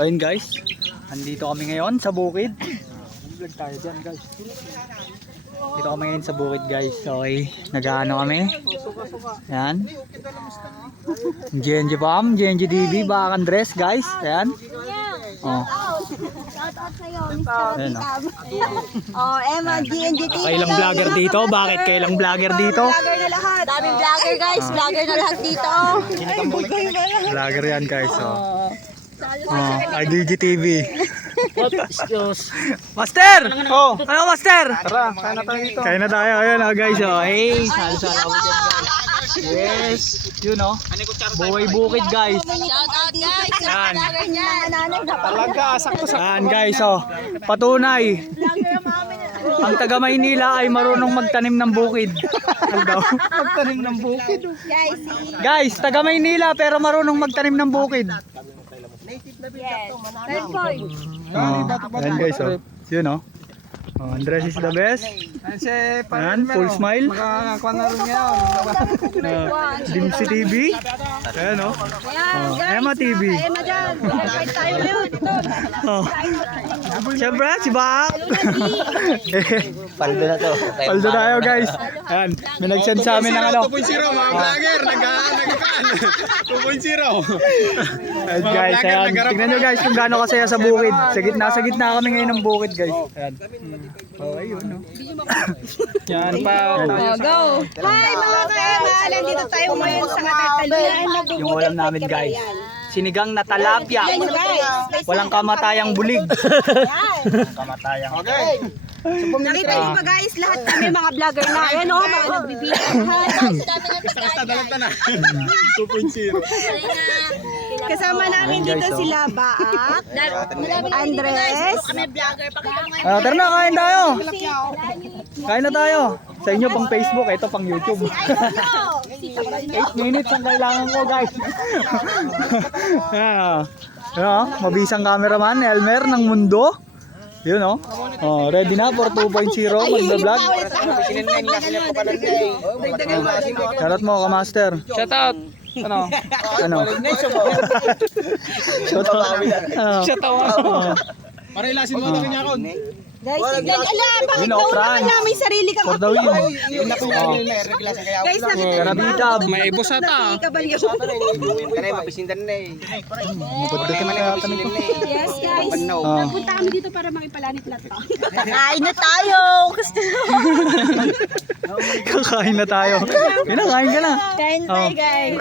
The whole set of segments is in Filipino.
Ayun guys, andito kami ngayon sa bukid. Vlog tayo dyan guys. Dito kami ngayon sa bukid guys. Okay, nag-ano kami. Ayan. GNG Farm, GNG TV, Baka Andres guys. Ayan. Oh. Shout out sa'yo, Mr. Ayan, Oh, Emma, GNG TV. Kailang vlogger dito? Bakit kailang vlogger dito? Vlogger na lahat. Daming vlogger guys, vlogger na lahat dito. Vlogger yan guys. IDG TV. Master! Oh, ano Master? Tara, kaya na tayo dito. Kaya na tayo, ayun guys. Hey, salo-salo ako dyan guys. Yes, yun buhay bukid guys. Shout out guys, sa Yan. vlogger niya. Talaga, sakto sa Yan guys, patunay. Ang taga Maynila ay marunong magtanim ng bukid. Ano daw? magtanim ng bukid. Guys, Guys, taga Maynila pero marunong magtanim ng bukid. yes. 10 points. Yan guys, yun Andres is the best. Ayan, full smile. Makakakuha na rin ngayon. Dimsi TV. Ayan Ayan, guys. Emma TV. Emma dyan. Kahit tayo ngayon. Ito. Siyempre, si Bak. Paldo na to. Paldo tayo guys. Ayan, may nag-send sa amin ng ano. 2.0 mga vlogger. Nag-kaan. 2.0. Ayan guys, ayan. Tignan nyo guys kung gaano kasaya sa bukid. Sa gitna kami ngayon ng bukid guys. Ayan. Okay, yun Yan pa. Go. Hi mga ka-Emma. Nandito tayo ngayon sa Katartalunan. Yung ulam namin guys. Sinigang na talapia. Walang kamatayang bulig. Kamatayang. Okay. Nakita niyo ba guys, lahat kami mga vlogger na. Ayan mga nagbibigay. Basta na. 2.0. Kasama namin dito sila Baak, Andres. Tara na, kain tayo. Kain na tayo. Sa inyo pang Facebook, ito pang YouTube. 8 minutes ang kailangan ko guys. Mabisang cameraman, Elmer ng mundo. Yun ready na for 2.0 mag-vlog. Shoutout mo ka master. Shoutout. Ano? Shoutout. Para ilasin mo ito niya ako. Guys, bakit Yun, naman namin sarili kang For the win. Guys, nakita Karabitab. May ibos ata. Yes guys, punta kami dito para makipalanit lahat to. Kain na tayo! Gusto Kakain na tayo. Kinakain ka na. Kain na tayo guys.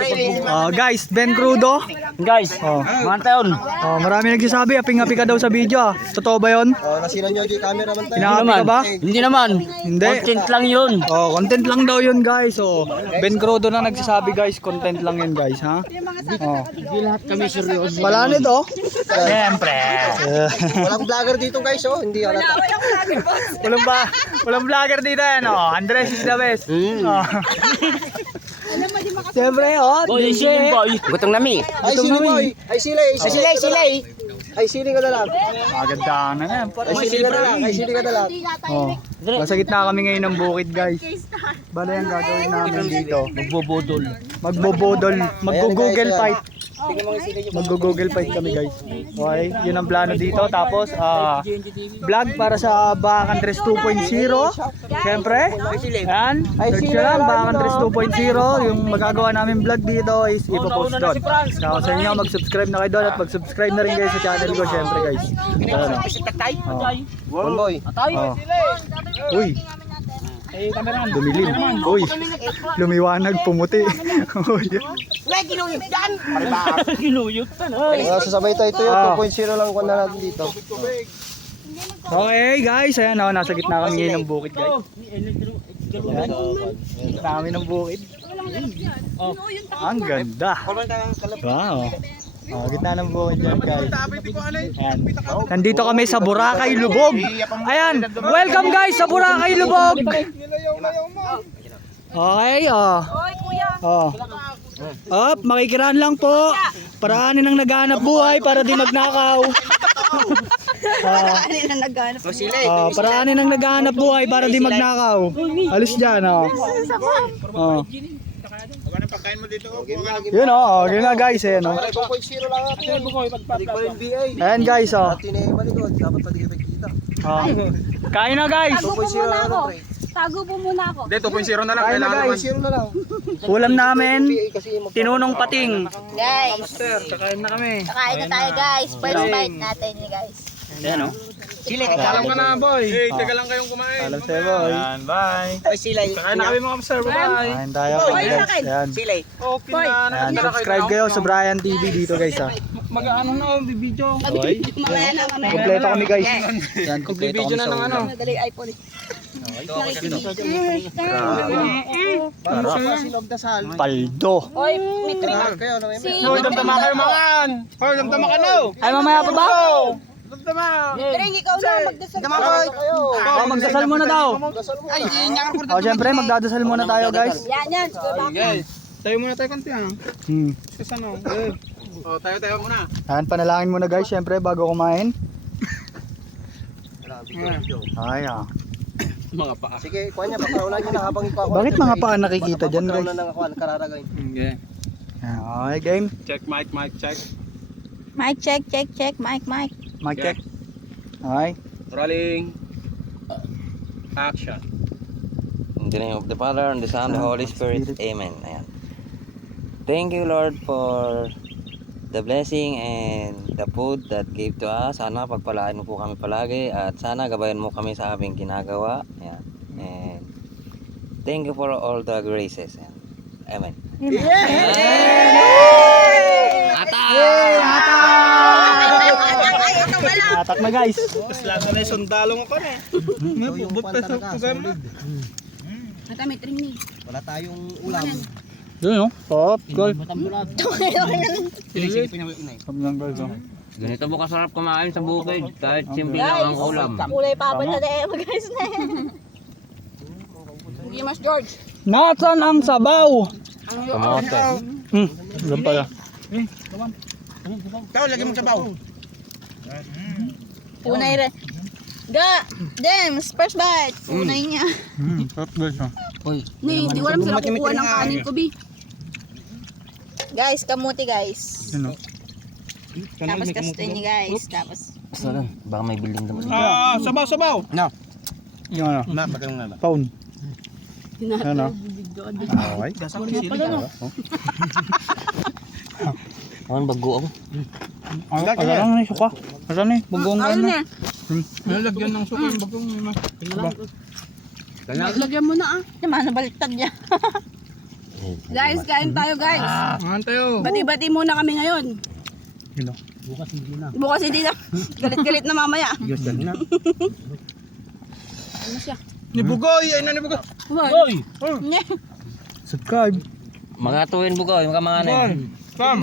Guys, Ben Crudo. Guys, mantaon. Marami nagsasabi, aping-api ka daw sa video. Totoo ba yun? Nasira niyo yung camera man tayo. Pinaapi ka ba? Hindi naman. Hindi. Content lang yun. Content lang daw yun guys. Ben Crudo na nagsasabi guys, content lang yun guys, ha? Hindi lahat kami seryoso. Wala nito. Siyempre. Walang vlogger dito guys, hindi halata. Walang vlogger dito yan, Andres is the best. Siyempre, Gutong nami. Ay, sili boy! Ay, sili! Ay, sili ka na lang. Maganda na yan. Ay, sili ka na lang. Ay, sili ka na lang. Nasa gitna kami ngayon ng bukid guys. Bala yung gagawin namin dito. Magbobodol. Mag-google fight. Mag-google fight kami guys. Okay, yun ang plano dito. Tapos, vlog para sa Baka Andres 2.0. Siyempre, yan. Search nyo lang, Baka Andres 2.0. Yung magagawa namin vlog dito is ipopost doon. Kaya sa inyo, mag-subscribe na kayo doon at mag-subscribe na rin kayo sa channel ko. Siyempre guys. One boy. Uy. Dumilim. Uy. Lumiwanag, pumuti. Uy. Sasabay tayo ito yung 2.0 lang kung na natin dito. Okay guys, ayan nasa gitna kami ngayon ng bukid guys. Ayan. Gitna kami ng bukid. Ang ganda. Wow. Gitna ng bukid yan guys. Ayan. Nandito kami sa Boracay, Lubog. Ayan, welcome guys sa Boracay, Lubog. Okay, makikiraan lang po. Paraanin ang naghahanap buhay para di magnakaw. Paraanin ang naghahanap buhay para di magnakaw. Alis dyan, Yun oh, yun na guys eh no. 2.0 lang ako. Hindi ko rin BA. Ayan guys oh. Pati na yung malikod. Dapat pati kita kita. Oh. Kain na guys. Tago po muna ako. Tago po muna ako. Hindi, 2.0 na lang. Kain na Kailangan guys. 2.0 na lang. Ulam namin, BA kasi yung tinunong pating. Guys, Kakain na kami. kakain na tayo guys. First bite natin ni guys. Ayan oh. Alam ka na, boy. Hey, teka lang kayong kumain. Alam sa'yo boy. Yan, bye. Kakain na kami mga observer, bye. Kain tayo guys. Ayan. Okay na. Ayan, subscribe kayo sa Brian TV dito guys ah. Mag-ano na, bibidyo. Mamaya na, mamaya. Kompleto kami guys. Ayan, kompleto Bibidyo kami na sa ng ano. ulam. Madali iPhone. Para pa silog dasal. Paldo. Oy, may trick. Kayo na may Si Hoy, damdama kayo mga an. Hoy, damdama ka na. Ay mamaya pa ba? Damdama. Tring, ikaw na magdasal. Oh, magdasal muna daw. Ay, inyang ko. Oh, syempre magdadasal muna tayo guys. Yan, siguro ba? Guys, tayo muna tayo konti ah. Kasi ano. Oh, tayo muna. Ayan, panalangin muna guys syempre bago kumain. Ay ah. Mga paa. Sige, kuha niya. Pagkaulan niyo na habang ikaw ako. Bakit mga paa nakikita dyan guys? Pagkaulan na ako. Kararagay. Okay. Okay, game. Check mic, check. Mic check, check, mic. Mic check. Okay. Rolling. Action. In the name of the Father, and the Son, and the Holy Spirit. Amen. Ayan. Thank you, Lord, for the blessing and the food that gave to us. Sana pagpalain mo po kami palagi at sana gabayan mo kami sa aming ginagawa. Ayan. And thank you for all the graces. Amen. Atak na guys. Mas lasa na yung sundalo mo pa na eh. Bubot pa sa programa. Ata may tring ni. Wala tayong ulam. Yun oh. Top, goal. Sige, pinawin na eh. Kami lang guys oh. Ganito mo kasarap kumain sa bukid kahit simple lang ang ulam. Kulay pa na tayo guys na yan. Hindi mas George. Nasaan ang sabaw? Kamote. Alam pala. Ikaw, lagyan mo sabaw. Unay rin. James, first bite. Unay niya. Top guys oh. Hindi ko alam sila kukuha ng kanin ko, Bi. Guys, kamuti guys. Yun oh. Tapos castagne guys. Tapos Baka may building naman. Sabaw. No. Yung ano. Na, pagkano na ba? Pound. Ano? Okay. Ano bago ako? Ano lang na suka? Ano na bugong ano na. Nalagyan ng suka yung bagong may lagyan mo na ah. Naman, nabaliktad niya. Guys, kain tayo guys. Mahan tayo. Bati-bati muna kami ngayon. Yun oh. Bukas hindi na. Galit-galit na mamaya. Ano siya? Ni Bugoy, ay na ni Bugoy. Hoy! Subscribe. Mga tuwin buko, yung kamanganin. Sam.